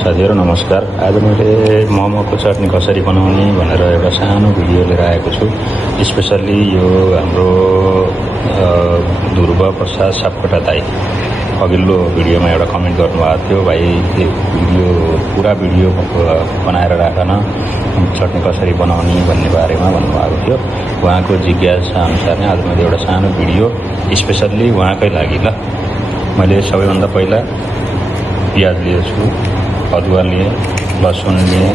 साथीहरु नमस्कार। आज मैले मोमोको चटनी कसरी बनाउने भनेर एउटा सानो भिडियो लिएर आएको छु। स्पेशली यो हाम्रो ध्रुव प्रसाद सापकोटा दाई अघिल्लो भिडियोमा एउटा कमेन्ट गर्नुभएको थियो, भाइ भिडियो पुरा भिडियो बनाएर राखन चटनी कसरी बनाउने भन्ने बारेमा भन्नुभएको थियो। उहाँको जिज्ञासा अनुसार नै आज मैले एउटा सानो भिडियो स्पेशली उहाँकै लागि ल मैले सबैभन्दा पहिला प्याज लिएछु, अदुवा लिए, लसुन लिए,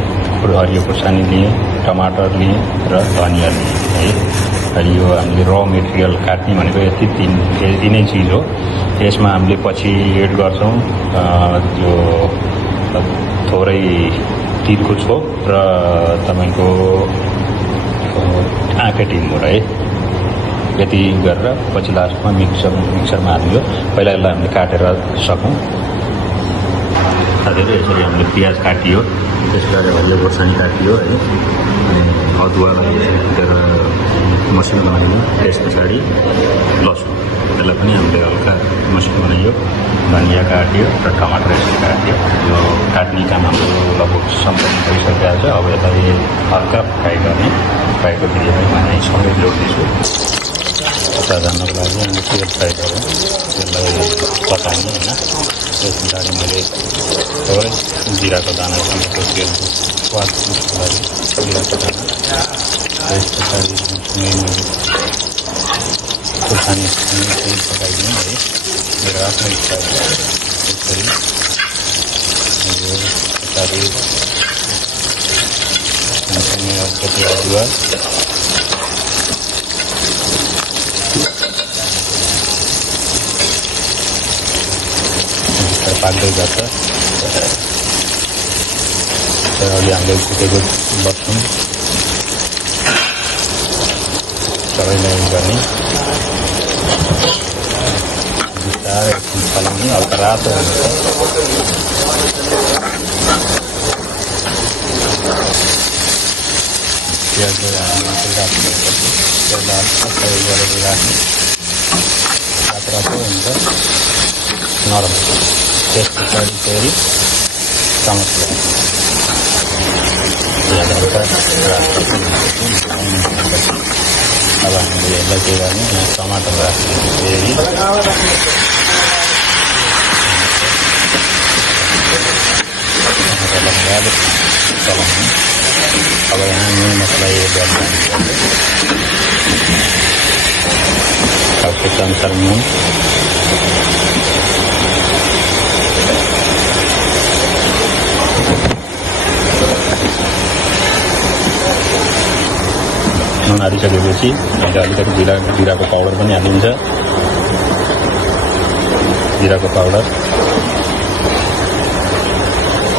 हरियो खुर्सानी लिए, टमाटर लिए र धनियाँ लिए है। अनि यो हामीले र मेटेरियल काट्ने भनेको यति नै चिज हो। यसमा हामीले पछि एड गर्छौँ जो थोरै तिलको छोप र तपाईको आँखे टिमुर है। यति गरेर पछि लास्टमा मिक्सरमा हाल्यो। पहिला यसलाई हामीले काटेर सकौँ। साथीहरु यसरी हामीले प्याज काटियो, त्यसपछि हरियो खुर्सानी काटियो है। अदुवालाई यसरी कुटेर मसिनो बनाइयो। त्यस पछाडि लसुन त्यसलाई पनि हामीले हल्का मसिनो बनाइयो। धनियाँ काट्यो र टमाटर यसरी काट्यो। यो काट्ने काम हाम्रो लगभग सम्पन्न भइसकेको छ। अब यसलाई हल्का फ्राई गर्ने। फ्राईको भिडियोमा हामी सँगै जोड्दैछु। पत्ता जान्नको लागि हामी तेल फ्राई गरौँ, त्यसलाई पकाउने होइन। त्यस पछाडि मैले थोरै जिराको दाना दिएको तेल स्वादको लागि जिराको दाना। त्यस पछाडि मैले खुर्सानी पकाइदिउँ है। मेरो आफ्नो इच्छा त्यसरी पछाडि अलिकति अदुवा पाक्दै जान्छ। अघि हामीले कुटेको लसुन सबैलाई गर्ने बिस्तारै चलाउने। हल्का रातो हुन्छ। प्याजलाई हामी मात्रै राख्नुपर्छ। त्यसलाई हल्का फ्राई गरेर राख्ने। रातो रातो हुन्छ, नरम। त्यस पछाडि फेरि टमाटर अब हामीले यसलाई के गर्ने, यहाँ टमाटर राख्ने फेरि टमाटरलाई अलिक चलाउने। अब यहाँ नुन मसला एड गर्ने आवश्यकता अनुसार नुन, नुन हालिसकेपछि अलिकति जिराको पाउडर पनि हालिन्छ। जिराको पाउडर,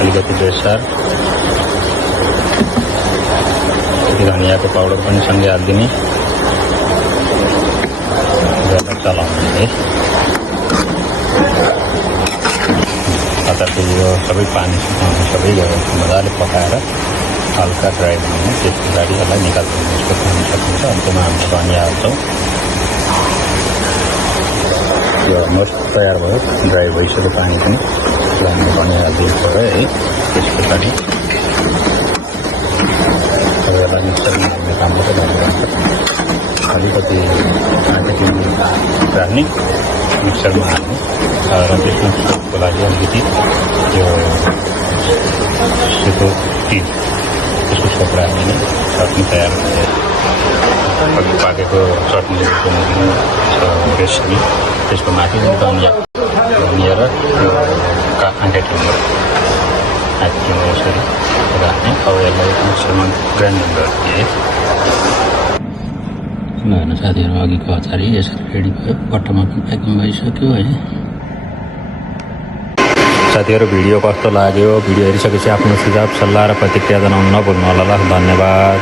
अलिकति बेसार, धनियाँको पाउडर पनि सँगै हालिदिने। चलाउने है। अचारको यो सबै पानी सुकाउने, सबै मजाले पकाएर हल्का ड्राई बनाउने। त्यस पछाडि यसलाई निकाल्छौँ। यसको खान सकिन्छ। अन्तमा हामी धनियाँ हाल्छौँ। यो अलमोस्ट तयार भयो। ड्राई भइसक्यो पानी पनि। हामी धनियाँ हालिदिन्छ है। त्यस पछाडि अब यसलाई मिक्सरमा हाल्ने काम मात्रै गर्नुपर्छ। अलिकति आँखेटी राख्ने, मिक्सरमा हाल्ने र त्यसमा सोपको लागि अलिकति त्यो सेतो तिल त्यसको सोप राख्ने चटनी तयार हुन्छ। अघि पाकेको चटनी रेसिपी, त्यसको माथि धनियाँ र आँखे टिमुर यसरी राख्ने। अब यसलाई मिक्सरमा ग्राइन्डिङ गर्ने है। हेर्नु साथीहरू, अघिको अचार यसरी रेडी भयो। बट्टामा पनि प्याकिङ भइसक्यो है। साथीहरू भिडियो कस्तो लाग्यो? भिडियो हेरिसकेपछि आफ्नो सुझाव सल्लाह र प्रतिक्रिया जनाउन नभुल्नु होला। धन्यवाद।